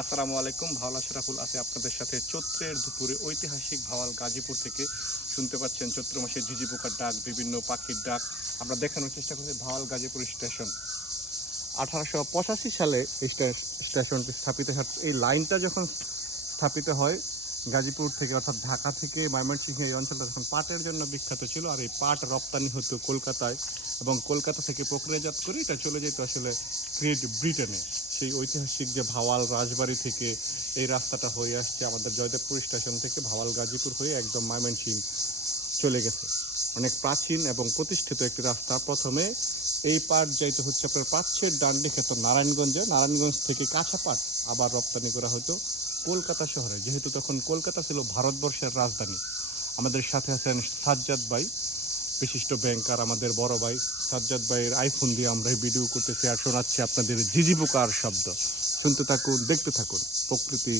আসসালামু আলাইকুম। ভাওয়াল আশরাফুল আছে আপনাদের সাথে চৈত্রের দুপুরে ঐতিহাসিক ভাওয়াল গাজীপুর থেকে। শুনতে পাচ্ছেন চৈত্র মাসে ঝিঝি পোকার ডাক, বিভিন্ন পাখির ডাক। আমরা দেখানোর চেষ্টা করছি ভাওয়াল গাজীপুর স্টেশন। 1885 সালে এই স্টেশনটি স্থাপিত হয়। এই লাইনটা যখন স্থাপিত হয় গাজীপুর থেকে, অর্থাৎ ঢাকা থেকে ময়মনসিংহ, এই অঞ্চলটা যখন পাটের জন্য বিখ্যাত ছিল, আর এই পাট রপ্তানি হতো কলকাতায়, এবং কলকাতা থেকে প্রক্রিয়াজাত করে এটা চলে যেত আসলে গ্রেট ব্রিটেনে। সেই ঐতিহাসিক যে ভাওয়াল রাজবাড়ি থেকে এই রাস্তাটা হয়ে আসছে আমাদের জয়দেবপুর স্টেশন থেকে ভাওয়াল গাজীপুর হয়ে একদম ময়মনসিংহ চলে গেছে। অনেক প্রাচীন এবং প্রতিষ্ঠিত একটি রাস্তা। প্রথমে এই পাট যাইতে হচ্ছে আপনার পাচ্ছের ডান্ডি খেত নারায়ণগঞ্জে, নারায়ণগঞ্জ থেকে কাঁচা পাট আবার রপ্তানি করা হতো কলকাতা শহরে, যেহেতু তখন কলকাতা ছিল ভারতবর্ষের রাজধানী। আমাদের সাথে আছেন সাজ্জাদ ভাই, বিশিষ্ট ব্যাংকার, আমাদের বড় ভাই। সাজ্জাদ ভাইয়ের আইফোন দিয়ে আমরা এই ভিডিও করতেছি আর শোনাচ্ছি আপনাদের ঝিঝি পোকার শব্দ। শুনতে থাকুন, দেখতে থাকুন প্রকৃতি।